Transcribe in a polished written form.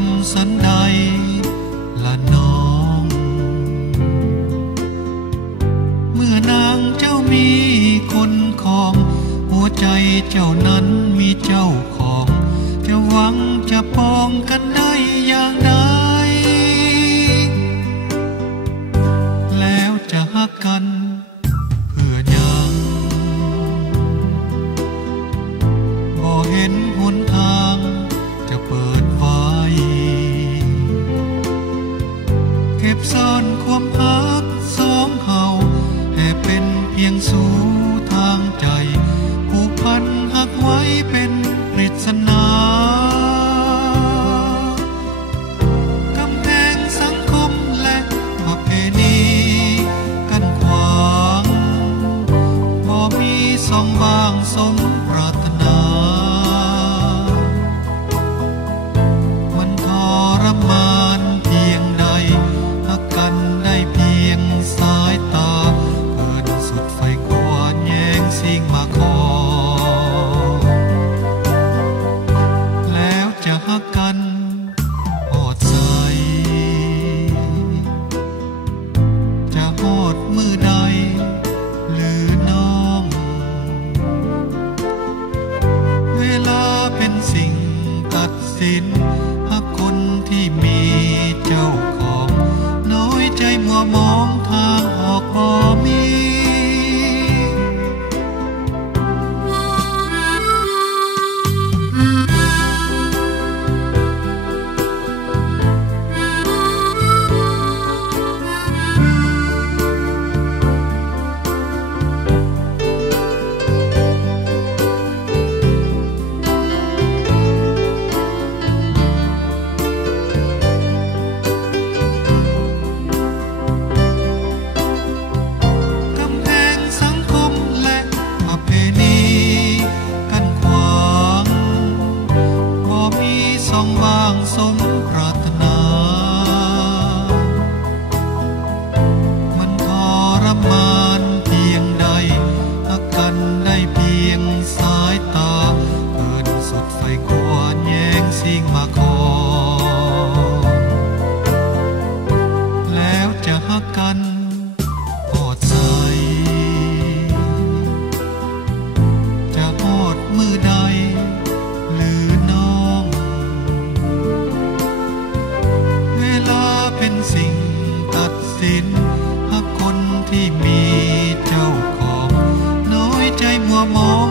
ำสันใดละน้องเมื่อนางเจ้ามีคนของหัวใจเจ้านั้นมีเจ้าของจะหวังจะปองกันได้อย่างใดแล้วจะหักกันเพื่อยังบ่เห็นหนทางจะเปิดไว้เก็บซ่อนความรักสองเฮาให้เป็นเพียงสู่ทางใจผูกพันหักไว้เป็นปริศนากำแพงสังคมและประเพณีกั้นขวางบ่มีสองบางสมปรารถนามันทรมานเพียงใดหักกันได้เพียงสายตาเกินสุดไฟกวานแย่งสิ่งมาขอแล้วจะหักกันหอดใจจะหอดมือใดหรือน้องเวลาเป็นสิ่งตัดสินหากคนที่มีเจ้าของน้อยใจมัวมองทางออกบ่มีสมปรารถนามันทรมานเพียงใดหักกันได้เพียงสายตาเกินสุดไฟกวานแย่งสิ่งมาขอแล้วจะหักกันหอดใจจะหอดมือใดหรือน้องเวลาเป็นสิ่งตัดสินหากคนที่มีเจ้าของน้อยใจมัวมอง